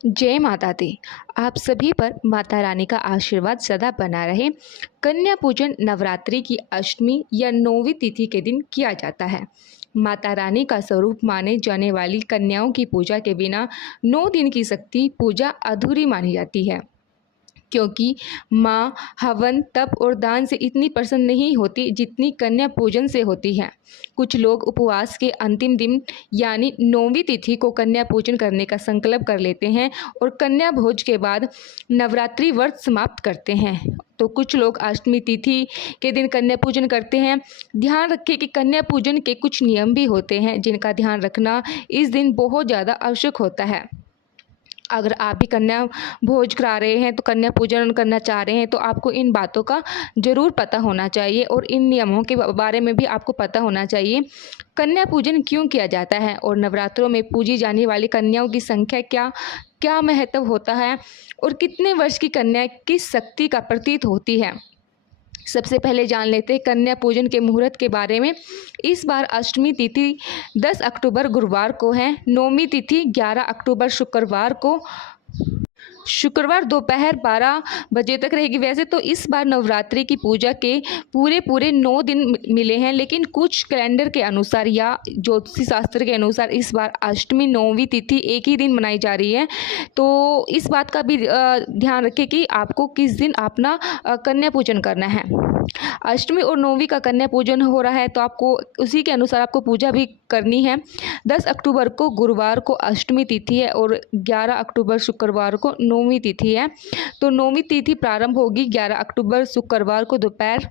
जय माता दी। आप सभी पर माता रानी का आशीर्वाद सदा बना रहे। कन्या पूजन नवरात्रि की अष्टमी या 9वीं तिथि के दिन किया जाता है। माता रानी का स्वरूप माने जाने वाली कन्याओं की पूजा के बिना 9 दिन की शक्ति पूजा अधूरी मानी जाती है, क्योंकि माँ हवन तप और दान से इतनी प्रसन्न नहीं होती जितनी कन्या पूजन से होती है। कुछ लोग उपवास के अंतिम दिन यानी 9वीं तिथि को कन्या पूजन करने का संकल्प कर लेते हैं और कन्या भोज के बाद नवरात्रि व्रत समाप्त करते हैं। तो कुछ लोग अष्टमी तिथि के दिन कन्या पूजन करते हैं। ध्यान रखें कि कन्या पूजन के कुछ नियम भी होते हैं जिनका ध्यान रखना इस दिन बहुत ज़्यादा आवश्यक होता है। अगर आप भी कन्या भोज करा रहे हैं तो कन्या पूजन करना चाह रहे हैं तो आपको इन बातों का ज़रूर पता होना चाहिए और इन नियमों के बारे में भी आपको पता होना चाहिए। कन्या पूजन क्यों किया जाता है और नवरात्रों में पूजी जाने वाली कन्याओं की संख्या क्या क्या महत्व होता है और कितने वर्ष की कन्या किस शक्ति का प्रतीक होती है। सबसे पहले जान लेते हैं कन्या पूजन के मुहूर्त के बारे में। इस बार अष्टमी तिथि 10 अक्टूबर गुरुवार को है। 9वीं तिथि 11 अक्टूबर शुक्रवार दोपहर 12 बजे तक रहेगी। वैसे तो इस बार नवरात्रि की पूजा के पूरे 9 दिन मिले हैं, लेकिन कुछ कैलेंडर के अनुसार या ज्योतिषी शास्त्र के अनुसार इस बार अष्टमी 9वीं तिथि एक ही दिन मनाई जा रही है। तो इस बात का भी ध्यान रखें कि आपको किस दिन अपना कन्या पूजन करना है। अष्टमी और 9वीं का कन्या पूजन हो रहा है तो आपको उसी के अनुसार आपको पूजा भी करनी है। 10 अक्टूबर को गुरुवार को अष्टमी तिथि है और 11 अक्टूबर शुक्रवार को 9वीं तिथि है। तो 9वीं तिथि प्रारंभ होगी 11 अक्टूबर शुक्रवार को दोपहर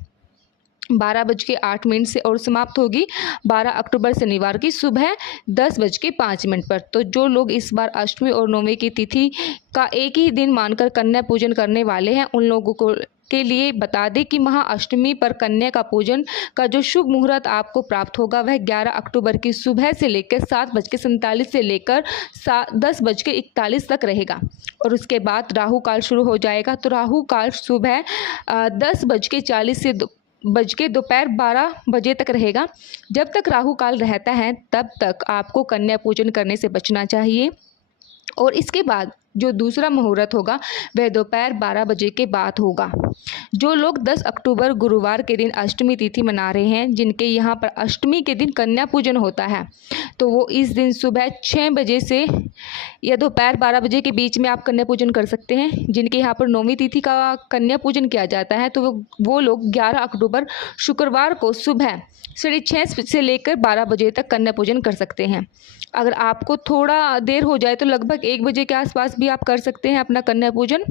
12:08 से और समाप्त होगी 12 अक्टूबर शनिवार की सुबह 10:05 पर। तो जो लोग इस बार अष्टमी और 9वीं की तिथि का एक ही दिन मानकर कन्या पूजन करने वाले हैं उन लोगों को के लिए बता दें कि महाअष्टमी पर कन्या का पूजन का जो शुभ मुहूर्त आपको प्राप्त होगा वह 11 अक्टूबर की सुबह से लेकर 7:47 से लेकर 10:41 तक रहेगा और उसके बाद राहु काल शुरू हो जाएगा। तो राहु काल सुबह 10:40 से बज के दोपहर 12 बजे तक रहेगा। जब तक राहु काल रहता है तब तक आपको कन्या पूजन करने से बचना चाहिए और इसके बाद जो दूसरा मुहूर्त होगा वह दोपहर 12 बजे के बाद होगा। जो लोग 10 अक्टूबर गुरुवार के दिन अष्टमी तिथि मना रहे हैं, जिनके यहाँ पर अष्टमी के दिन कन्या पूजन होता है, तो वो इस दिन सुबह 6 बजे से या दोपहर 12 बजे के बीच में आप कन्या पूजन कर सकते हैं। जिनके यहाँ पर 9वीं तिथि का कन्या पूजन किया जाता है तो वो लोग 11 अक्टूबर शुक्रवार को सुबह 6:30 से लेकर 12 बजे तक कन्या पूजन कर सकते हैं। अगर आपको थोड़ा देर हो जाए तो लगभग 1 बजे के आसपास भी आप कर सकते हैं अपना कन्या पूजन।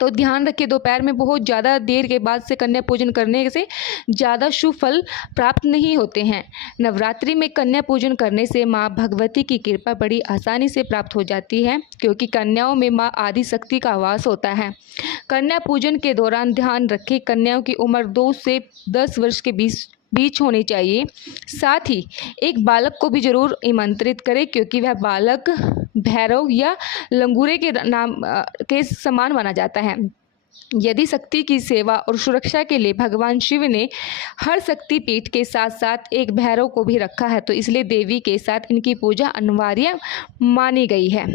तो ध्यान रखिए दोपहर में बहुत ज़्यादा देर के बाद से कन्या पूजन करने से ज़्यादा शुभ फल प्राप्त नहीं होते हैं। नवरात्रि में कन्या पूजन करने से माँ भगवती की कृपा बड़ी आसानी से प्राप्त हो जाती है, क्योंकि कन्याओं में माँ आदि शक्ति का वास होता है। कन्या पूजन के दौरान ध्यान रखें कन्याओं की उम्र 2 से 10 वर्ष के बीच होनी चाहिए। साथ ही एक बालक को भी जरूर आमंत्रित करें, क्योंकि वह बालक भैरव या लंगूरे के नाम के समान माना जाता है। यदि शक्ति की सेवा और सुरक्षा के लिए भगवान शिव ने हर शक्ति पीठ के साथ साथ एक भैरव को भी रखा है, तो इसलिए देवी के साथ इनकी पूजा अनिवार्य मानी गई है।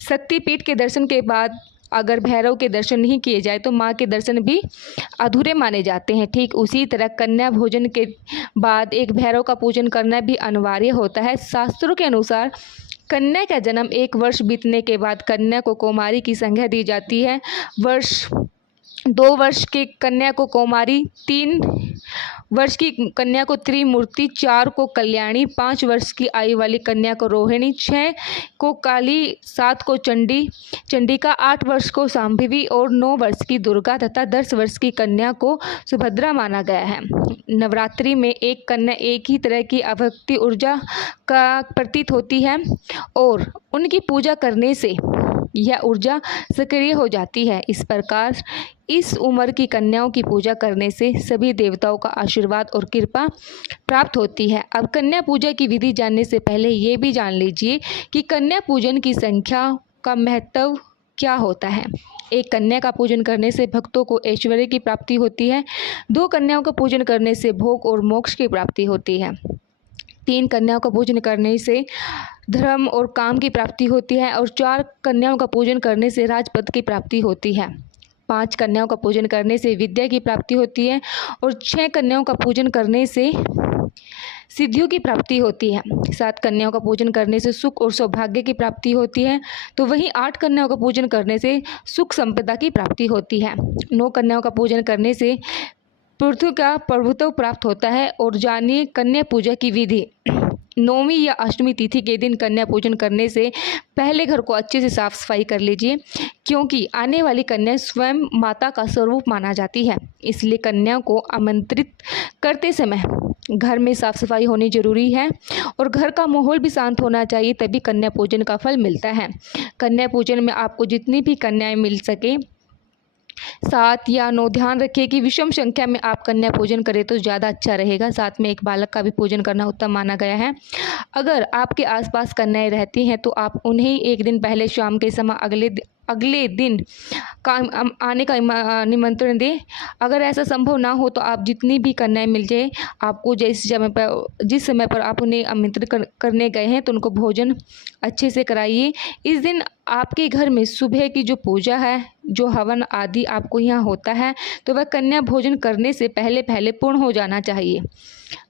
शक्ति पीठ के दर्शन के बाद अगर भैरव के दर्शन नहीं किए जाए तो माँ के दर्शन भी अधूरे माने जाते हैं। ठीक उसी तरह कन्या भोजन के बाद एक भैरव का पूजन करना भी अनिवार्य होता है। शास्त्रों के अनुसार कन्या का जन्म 1 वर्ष बीतने के बाद कन्या को कौमारी की संज्ञा दी जाती है। 2 वर्ष के कन्या को कौमारी, 3 वर्ष की कन्या को त्रिमूर्ति, 4 को कल्याणी, 5 वर्ष की आयु वाली कन्या को रोहिणी, 6 को काली, 7 को चंडिका, 8 वर्ष को शांभवी और 9 वर्ष की दुर्गा तथा 10 वर्ष की कन्या को सुभद्रा माना गया है। नवरात्रि में एक कन्या एक ही तरह की अभक्ति ऊर्जा का प्रतीत होती है और उनकी पूजा करने से यह ऊर्जा सक्रिय हो जाती है। इस प्रकार इस उम्र की कन्याओं की पूजा करने से सभी देवताओं का आशीर्वाद और कृपा प्राप्त होती है। अब कन्या पूजा की विधि जानने से पहले ये भी जान लीजिए कि कन्या पूजन की संख्या का महत्व क्या होता है। एक कन्या का पूजन करने से भक्तों को ऐश्वर्य की प्राप्ति होती है। 2 कन्याओं का पूजन करने से भोग और मोक्ष की प्राप्ति होती है। 3 कन्याओं का पूजन करने से धर्म और काम की प्राप्ति होती है। और 4 कन्याओं का पूजन करने से राजपद की प्राप्ति होती है। 5 कन्याओं का पूजन करने से विद्या की प्राप्ति होती है। और 6 कन्याओं का पूजन करने से सिद्धियों की प्राप्ति होती है। 7 कन्याओं का पूजन करने से सुख और सौभाग्य की प्राप्ति होती है। तो वहीं 8 कन्याओं का पूजन करने से सुख संपदा की प्राप्ति होती है। 9 कन्याओं का पूजन करने से पृथ्वी का प्रभुत्व प्राप्त होता है। और जानिए कन्या पूजा की विधि। 9वीं या अष्टमी तिथि के दिन कन्या पूजन करने से पहले घर को अच्छे से साफ सफाई कर लीजिए, क्योंकि आने वाली कन्या स्वयं माता का स्वरूप माना जाती है। इसलिए कन्या को आमंत्रित करते समय घर में साफ सफाई होनी जरूरी है और घर का माहौल भी शांत होना चाहिए, तभी कन्या पूजन का फल मिलता है। कन्या पूजन में आपको जितनी भी कन्याएं मिल सके 7 या 9, ध्यान रखिए कि विषम संख्या में आप कन्या पूजन करें तो ज़्यादा अच्छा रहेगा। साथ में एक बालक का भी पूजन करना उत्तम माना गया है। अगर आपके आसपास कन्याएं रहती हैं तो आप उन्हें एक दिन पहले शाम के समय अगले दिन का आने का निमंत्रण दें। अगर ऐसा संभव ना हो तो आप जितनी भी कन्याएं मिल जाए, आपको जिस समय पर आप उन्हें आमंत्रित करने गए हैं तो उनको भोजन अच्छे से कराइए। इस दिन आपके घर में सुबह की जो पूजा है, जो हवन आदि आपको यहाँ होता है, तो वह कन्या भोजन करने से पहले पहले पूर्ण हो जाना चाहिए।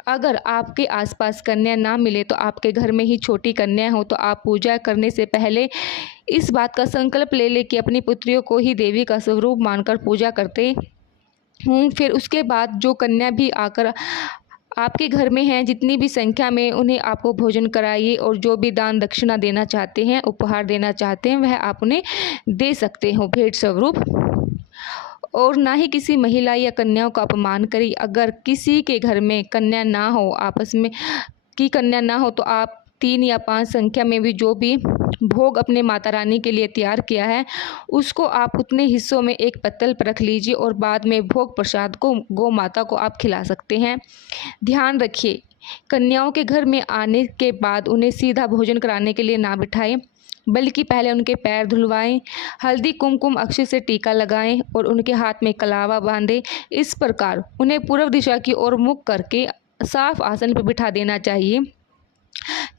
अगर आपके आसपास कन्या ना मिले तो आपके घर में ही छोटी कन्या हो तो आप पूजा करने से पहले इस बात का संकल्प ले लें कि अपनी पुत्रियों को ही देवी का स्वरूप मानकर पूजा करते हूँ। फिर उसके बाद जो कन्या भी आकर आपके घर में हैं, जितनी भी संख्या में, उन्हें आपको भोजन कराइए। और जो भी दान दक्षिणा देना चाहते हैं, उपहार देना चाहते हैं, वह आप उन्हें दे सकते हो भेंट स्वरूप। और ना ही किसी महिला या कन्याओं का अपमान करें। अगर किसी के घर में कन्या ना हो, आपस में की कन्या ना हो, तो आप 3 या 5 संख्या में भी जो भी भोग अपने माता रानी के लिए तैयार किया है, उसको आप उतने हिस्सों में एक पत्तल पर रख लीजिए और बाद में भोग प्रसाद को गौ माता को आप खिला सकते हैं। ध्यान रखिए, कन्याओं के घर में आने के बाद उन्हें सीधा भोजन कराने के लिए ना बिठाएं, बल्कि पहले उनके पैर धुलवाएं, हल्दी कुमकुम अक्षत से टीका लगाएं और उनके हाथ में कलावा बांधें। इस प्रकार उन्हें पूर्व दिशा की ओर मुख करके साफ आसन पर बिठा देना चाहिए।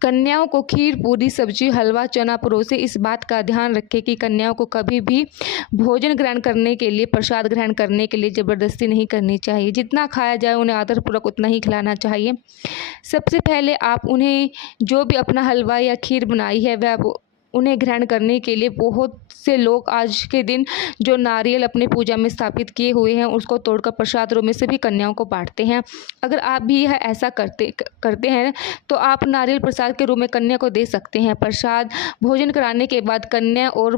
कन्याओं को खीर, पूरी, सब्जी, हलवा, चना परोसे। इस बात का ध्यान रखें कि कन्याओं को कभी भी भोजन ग्रहण करने के लिए, प्रसाद ग्रहण करने के लिए ज़बरदस्ती नहीं करनी चाहिए। जितना खाया जाए उन्हें आदरपूर्वक उतना ही खिलाना चाहिए। सबसे पहले आप उन्हें जो भी अपना हलवा या खीर बनाई है वह उन्हें ग्रहण करने के लिए, बहुत से लोग आज के दिन जो नारियल अपने पूजा में स्थापित किए हुए हैं उसको तोड़कर प्रसाद रूप में सभी कन्याओं को बांटते हैं। अगर आप भी यह ऐसा करते हैं तो आप नारियल प्रसाद के रूप में कन्या को दे सकते हैं। प्रसाद भोजन कराने के बाद कन्या और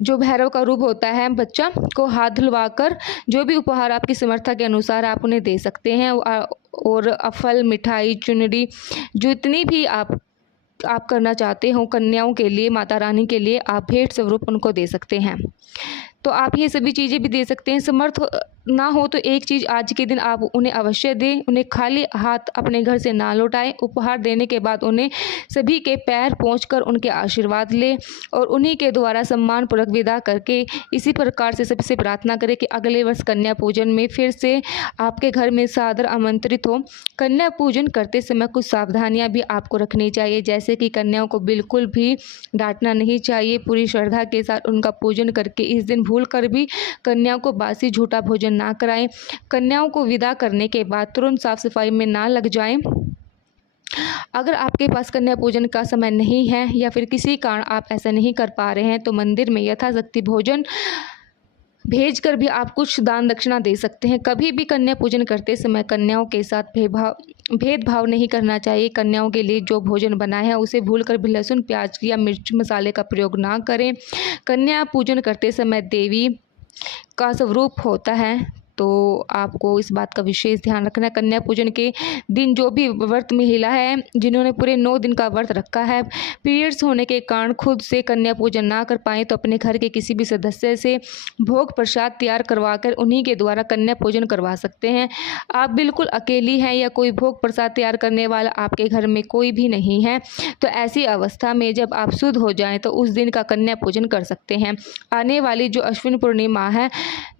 जो भैरव का रूप होता है बच्चा को हाथ धुलवाकर जो भी उपहार आपकी समर्था के अनुसार आप उन्हें दे सकते हैं। और फल, मिठाई, चुनरी, जितनी भी आप करना चाहते हो कन्याओं के लिए, माता रानी के लिए, आप भेंट स्वरूप उनको दे सकते हैं। तो आप ये सभी चीज़ें भी दे सकते हैं। समर्थ ना हो तो एक चीज़ आज के दिन आप उन्हें अवश्य दें, उन्हें खाली हाथ अपने घर से ना लौटाएं। उपहार देने के बाद उन्हें सभी के पैर पहुंचकर उनके आशीर्वाद लें और उन्हीं के द्वारा सम्मानपूर्वक विदा करके इसी प्रकार से सबसे प्रार्थना करें कि अगले वर्ष कन्या पूजन में फिर से आपके घर में सादर आमंत्रित हो। कन्या पूजन करते समय कुछ सावधानियाँ भी आपको रखनी चाहिए, जैसे कि कन्याओं को बिल्कुल भी डांटना नहीं चाहिए। पूरी श्रद्धा के साथ उनका पूजन करके इस दिन भूल कर भी कन्याओं को बासी झूठा भोजन ना कराएं। कन्याओं को विदा करने के बाद तुरंत साफ सफाई में ना लग जाएं। अगर आपके पास कन्या पूजन का समय नहीं है या फिर किसी कारण आप ऐसा नहीं कर पा रहे हैं तो मंदिर में यथाशक्ति भोजन भेजकर भी आप कुछ दान दक्षिणा दे सकते हैं। कभी भी कन्या पूजन करते समय कन्याओं के साथ भेदभाव नहीं करना चाहिए। कन्याओं के लिए जो भोजन बना है उसे भूलकर भी लहसुन, प्याज या मिर्च मसाले का प्रयोग ना करें। कन्या पूजन करते समय देवी का स्वरूप होता है, तो आपको इस बात का विशेष ध्यान रखना है। कन्या पूजन के दिन जो भी व्रत महिला है, जिन्होंने पूरे 9 दिन का व्रत रखा है, पीरियड्स होने के कारण खुद से कन्या पूजन ना कर पाए तो अपने घर के किसी भी सदस्य से भोग प्रसाद तैयार करवाकर उन्हीं के द्वारा कन्या पूजन करवा सकते हैं। आप बिल्कुल अकेली हैं या कोई भोग प्रसाद तैयार करने वाला आपके घर में कोई भी नहीं है, तो ऐसी अवस्था में जब आप शुद्ध हो जाएँ तो उस दिन का कन्या पूजन कर सकते हैं। आने वाली जो अश्विन पूर्णिमा है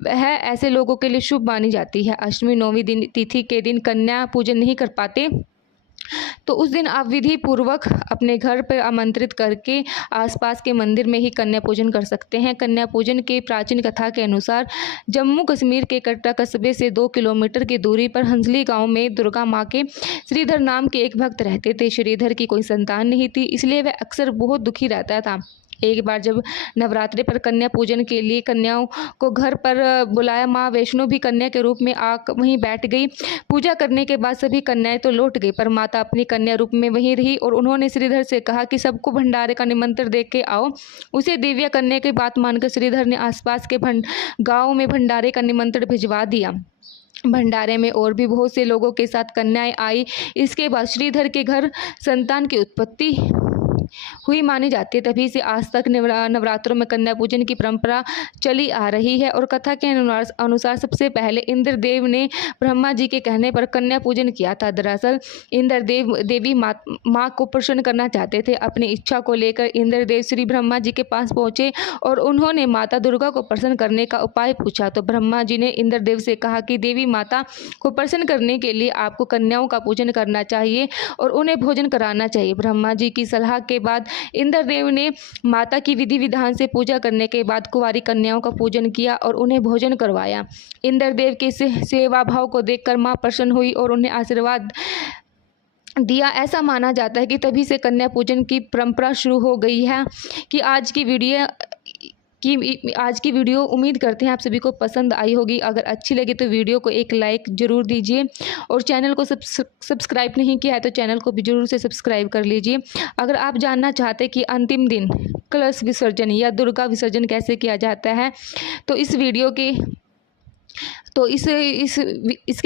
वह ऐसे लोगों के लिए शुभ मानी जाती है। अष्टमी 9वीं तिथि के दिन कन्या पूजन नहीं कर पाते तो उस दिन आप विधि पूर्वक अपने घर पर आमंत्रित करके आसपास के मंदिर में ही कन्या पूजन कर सकते हैं। कन्या पूजन के प्राचीन कथा के अनुसार जम्मू कश्मीर के कटरा कस्बे से 2 किलोमीटर की दूरी पर हंसली गांव में दुर्गा माँ के श्रीधर नाम के एक भक्त रहते थे। श्रीधर की कोई संतान नहीं थी, इसलिए वह अक्सर बहुत दुखी रहता था। एक बार जब नवरात्रि पर कन्या पूजन के लिए कन्याओं को घर पर बुलाया, माँ वैष्णो भी कन्या के रूप में वहीं बैठ गई। पूजा करने के बाद सभी कन्याएं तो लौट गई, पर माता अपनी कन्या रूप में वहीं रही और उन्होंने श्रीधर से कहा कि सबको भंडारे का निमंत्रण दे के आओ। उसे दिव्या कन्या की बात मानकर श्रीधर ने आसपास के गाँव में भंडारे का निमंत्रण भिजवा दिया। भंडारे में और भी बहुत से लोगों के साथ कन्याएं आई। इसके बाद श्रीधर के घर संतान की उत्पत्ति हुई मानी जाती है। तभी से आज तक नवरात्रों में कन्या पूजन की परंपरा चली आ रही है। और कथा के अनुसार सबसे पहले इंद्रदेव ने ब्रह्मा जी के कहने पर कन्या पूजन किया था। दरअसल इंद्रदेव देवी माँ को प्रसन्न करना चाहते थे। अपनी इच्छा को लेकर इंद्रदेव श्री ब्रह्मा जी के पास पहुंचे और उन्होंने माता दुर्गा को प्रसन्न करने का उपाय पूछा। तो ब्रह्मा जी ने इंद्रदेव से कहा कि देवी माता को प्रसन्न करने के लिए आपको कन्याओं का पूजन करना चाहिए और उन्हें भोजन कराना चाहिए। ब्रह्मा जी की सलाह के बाद इंद्रदेव ने माता की विधि विधान से पूजा करने के बाद कुंवारी कन्याओं का पूजन किया और उन्हें भोजन करवाया। इंद्रदेव के सेवा भाव को देखकर मां प्रसन्न हुई और उन्हें आशीर्वाद दिया। ऐसा माना जाता है कि तभी से कन्या पूजन की परंपरा शुरू हो गई है। कि आज की वीडियो उम्मीद करते हैं आप सभी को पसंद आई होगी। अगर अच्छी लगी तो वीडियो को एक लाइक ज़रूर दीजिए और चैनल को सब्सक्राइब नहीं किया है तो चैनल को भी ज़रूर से सब्सक्राइब कर लीजिए। अगर आप जानना चाहते हैं कि अंतिम दिन कलश विसर्जन या दुर्गा विसर्जन कैसे किया जाता है तो इसके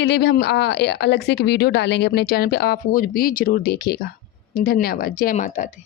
लिए भी हम अलग से एक वीडियो डालेंगे अपने चैनल पे, आप वो भी ज़रूर देखिएगा। धन्यवाद। जय माता दी।